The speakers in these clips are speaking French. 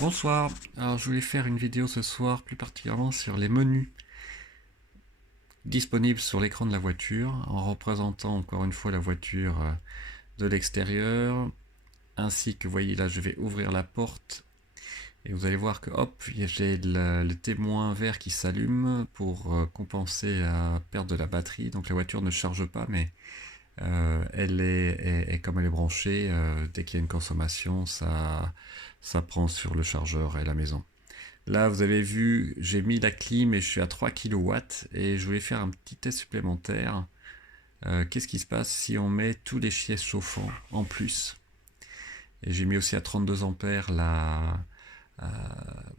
Bonsoir, alors je voulais faire une vidéo ce soir plus particulièrement sur les menus disponibles sur l'écran de la voiture en représentant encore une fois la voiture de l'extérieur ainsi que vous voyez là je vais ouvrir la porte et vous allez voir que hop j'ai le témoin vert qui s'allume pour compenser la perte de la batterie, donc la voiture ne charge pas mais elle est comme elle est branchée, dès qu'il y a une consommation ça prend sur le chargeur et la maison. Là, vous avez vu, j'ai mis la clim et je suis à 3 kW et je voulais faire un petit test supplémentaire. Qu'est-ce qui se passe si on met tous les sièges chauffants en plus? Et j'ai mis aussi à 32 ampères euh,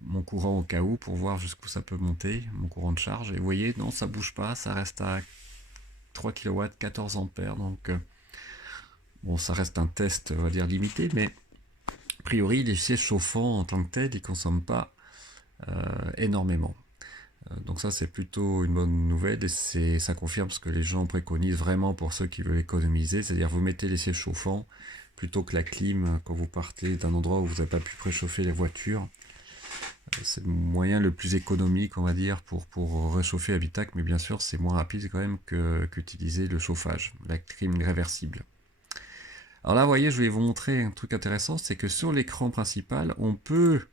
mon courant au cas où pour voir jusqu'où ça peut monter, mon courant de charge. Et vous voyez, non, ça bouge pas, ça reste à 3 kW, 14 ampères. Donc, bon, ça reste un test, on va dire, limité, mais a priori, les sièges chauffants en tant que tels, ils consomment pas énormément. Donc ça c'est plutôt une bonne nouvelle et ça confirme ce que les gens préconisent vraiment pour ceux qui veulent économiser, c'est-à-dire vous mettez les sièges chauffants plutôt que la clim quand vous partez d'un endroit où vous n'avez pas pu préchauffer les voitures. C'est le moyen le plus économique on va dire pour réchauffer l'habitacle, mais bien sûr c'est moins rapide quand même qu'utiliser le chauffage, la clim réversible. Alors là vous voyez je vais vous montrer un truc intéressant, c'est que sur l'écran principal on peut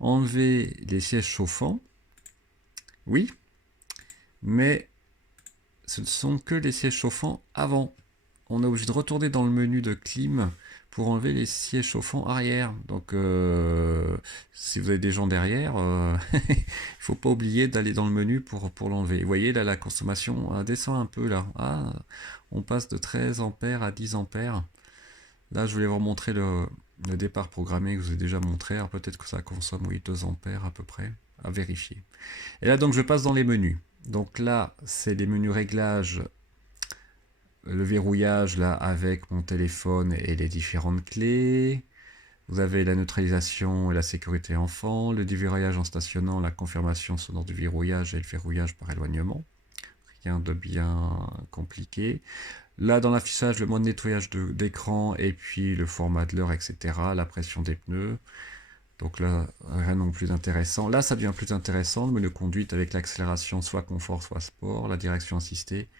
enlever les sièges chauffants, oui, mais ce ne sont que les sièges chauffants avant. On est obligé de retourner dans le menu de clim pour enlever les sièges chauffants arrière. Donc, si vous avez des gens derrière, il ne faut pas oublier d'aller dans le menu pour l'enlever. Vous voyez, là, la consommation descend un peu. Là. Ah, on passe de 13 ampères à 10 ampères. Là, je voulais vous montrer le départ programmé que je vous ai déjà montré. Alors, peut-être que ça consomme, oui, 2 ampères à peu près, à vérifier. Et là, donc, je passe dans les menus. Donc là, c'est les menus réglages, le verrouillage là avec mon téléphone et les différentes clés. Vous avez la neutralisation et la sécurité enfant, le déverrouillage en stationnant, la confirmation sonore du verrouillage et le verrouillage par éloignement. Rien de bien compliqué. Là, dans l'affichage, le mode nettoyage d'écran et puis le format de l'heure, etc. La pression des pneus. Donc là, rien non plus d'intéressant. Là, ça devient plus intéressant. Le menu conduite avec l'accélération soit confort, soit sport, la direction assistée.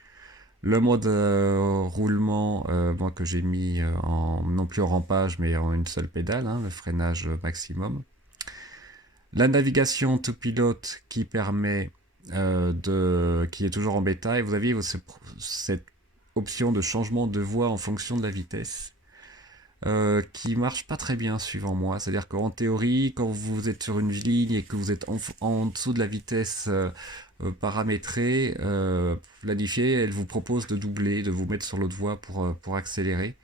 Le mode roulement, moi que j'ai mis non plus en rampage, mais en une seule pédale, hein, le freinage maximum. La navigation tout pilote qui permet qui est toujours en bêta, et vous avez cette option de changement de voie en fonction de la vitesse. Qui marche pas très bien suivant moi. C'est-à-dire qu'en théorie, quand vous êtes sur une ligne et que vous êtes en dessous de la vitesse paramétrée, planifiée, elle vous propose de doubler, de vous mettre sur l'autre voie pour accélérer.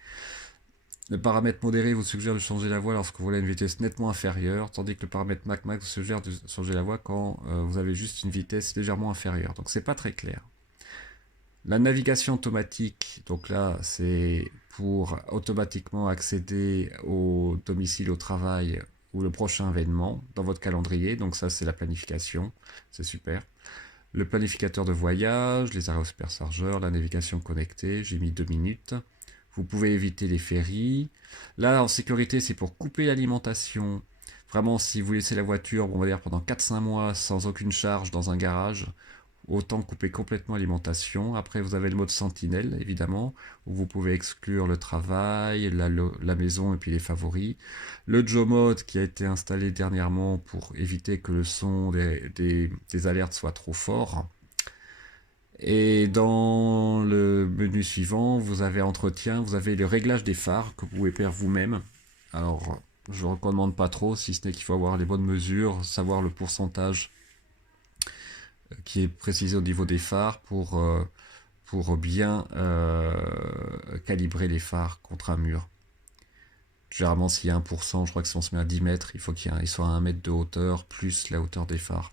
Le paramètre modéré vous suggère de changer la voie lorsque vous voulez une vitesse nettement inférieure, tandis que le paramètre max vous suggère de changer la voie quand vous avez juste une vitesse légèrement inférieure. Donc c'est pas très clair. La navigation automatique, donc là c'est pour automatiquement accéder au domicile, au travail ou le prochain événement dans votre calendrier. Donc ça c'est la planification, c'est super. Le planificateur de voyage, les arrêts au superchargeur, la navigation connectée, j'ai mis 2 minutes. Vous pouvez éviter les ferries. Là en sécurité c'est pour couper l'alimentation. Vraiment si vous laissez la voiture, on va dire pendant 4-5 mois sans aucune charge dans un garage, autant couper complètement l'alimentation. Après, vous avez le mode sentinelle, évidemment, où vous pouvez exclure le travail, la maison et puis les favoris. Le Joe Mode qui a été installé dernièrement pour éviter que le son des alertes soit trop fort. Et dans le menu suivant, vous avez entretien, vous avez le réglage des phares que vous pouvez faire vous-même. Alors, je ne recommande pas trop, si ce n'est qu'il faut avoir les bonnes mesures, savoir le pourcentage qui est précisé au niveau des phares pour bien calibrer les phares contre un mur. Généralement, s'il y a 1%, je crois que si on se met à 10 mètres, il faut qu'il soit à 1 mètre de hauteur plus la hauteur des phares.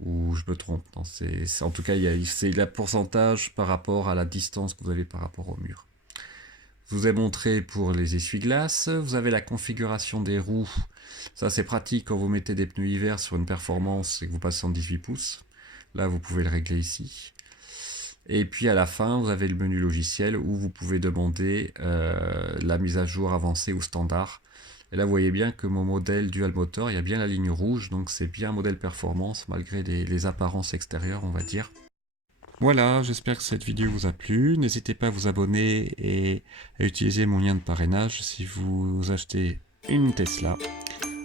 Ou je me trompe. Non, en tout cas, c'est le pourcentage par rapport à la distance que vous avez par rapport au mur. Je vous ai montré pour les essuie-glaces. Vous avez la configuration des roues. Ça, c'est pratique quand vous mettez des pneus hiver sur une performance et que vous passez en 18 pouces. Là, vous pouvez le régler ici. Et puis à la fin, vous avez le menu logiciel où vous pouvez demander la mise à jour avancée ou standard. Et là, vous voyez bien que mon modèle dual motor, il y a bien la ligne rouge, donc c'est bien un modèle performance, malgré les apparences extérieures, on va dire. Voilà, j'espère que cette vidéo vous a plu. N'hésitez pas à vous abonner et à utiliser mon lien de parrainage si vous achetez une Tesla.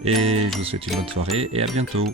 Et je vous souhaite une bonne soirée et à bientôt.